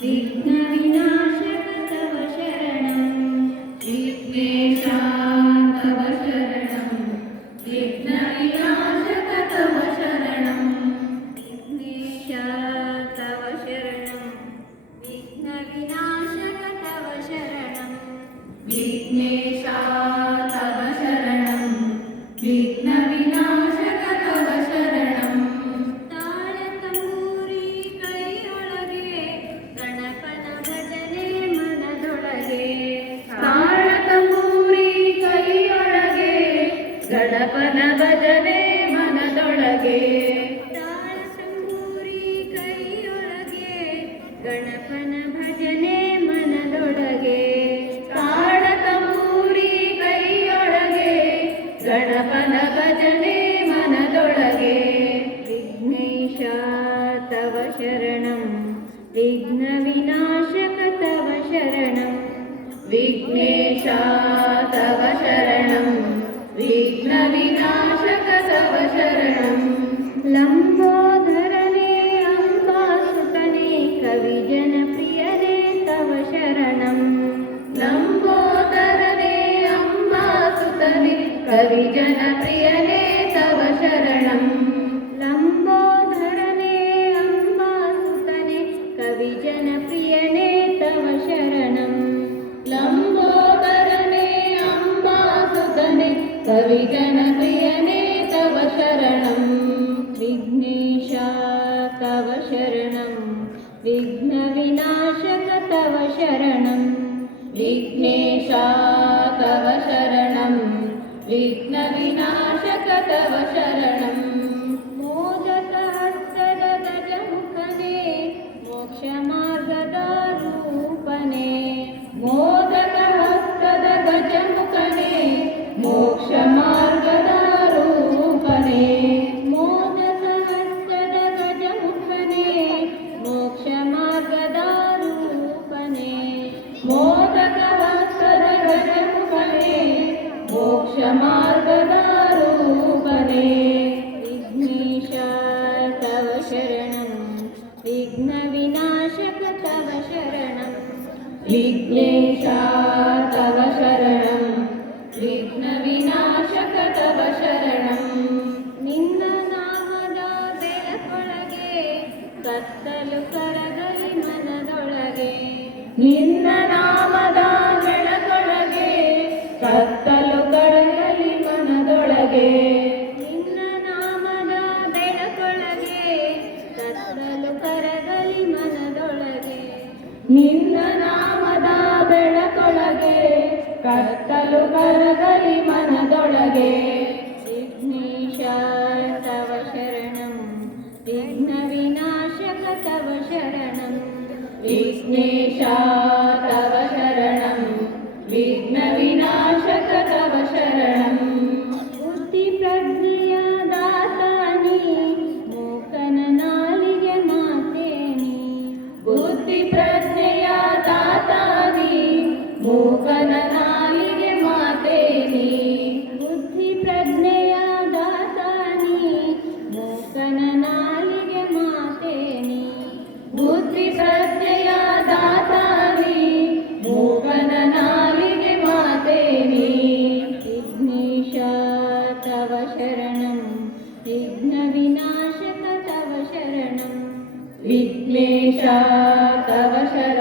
विग्नविनाशक तव शरणं विघ्नेश ताव शरणं विघ्नविनाशक तव विघ्नेशा तव शरणं विघ्नविनाशक तव शरणं लम्बोदरणे अम्बासुतने कविजनप्रियने तव शरणं लम्बोदरणे अम्बासुतने कविजनप्रिय शाकव शरणं विघ्नविनाशक तव शरणम् विघ्नेशाकव शरणं विघ्नविनाशक तव शरणम् ವಿಘ್ನೇಶವ ವಿಘ್ನ ವಿನಾಶಕ ತವ ಶರಣ ನಿನ್ನ ನಾಮದೊಳಗೆ ಸತ್ತಲು ಕರಗಲಿ ಮನದೊಳಗೆ ನಿನ್ನ ನಾಮದೊಳಗೆ ಕತ್ತಲು ಕಡದಲ್ಲಿ ಮನದೊಳಗೆ ಕತ್ತಲು ಕರಗಲಿ ಮನದೊಳಗೆ ವಿಘ್ನೇಶ ತವ ಶರಣಂ ವಿಘ್ನ ವಿನಾಶಕ ತವ ಶರಣಂ ವಿಘ್ನೇಶ ತವ ಶರಣಂ ವಿಘ್ನ ವಿನಾಶಕ ತವ ಶರಣಂ ಬುದ್ಧಿ ಪ್ರಜ್ಞೆಯ ದಾತಾನಿ ಮೂಕನ ನಾಲಿಗೆ ಮಾತೇನಿ ಬುದ್ಧಿ ಪ್ರಜ್ಞೆಯ ದಾತಾನಿ ಮೂಕನ शरणं विघ्नविनाशक तव शरणं विघ्नेशा तव शरणं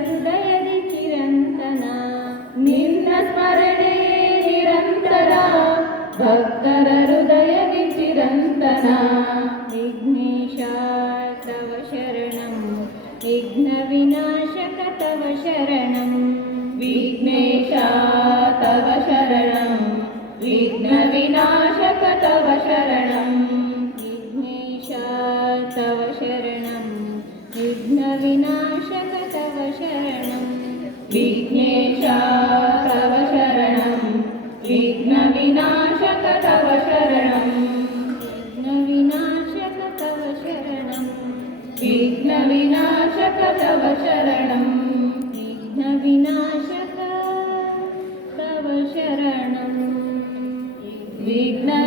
ಹೃದಯದಿ ಚಿರಂತನ ನಿನ್ನ ಸ್ಮರಣೆ ನಿರಂತರ ಭಕ್ತರ ಹೃದಯದಿ ಚಿರಂತನ ವಿಘ್ನೇಶ ತವ ಶರಣಂ ವಿಘ್ನ ವಿನಾಶಕ ತವ ಶರಣಂ ವಿಘ್ನೇಶ विघ्नेशा तव शरणं विघ्नविनाशक तव शरणं तव शरणं विघ्नविनाशक तव शरणं विघ्नविनाशकव शरणं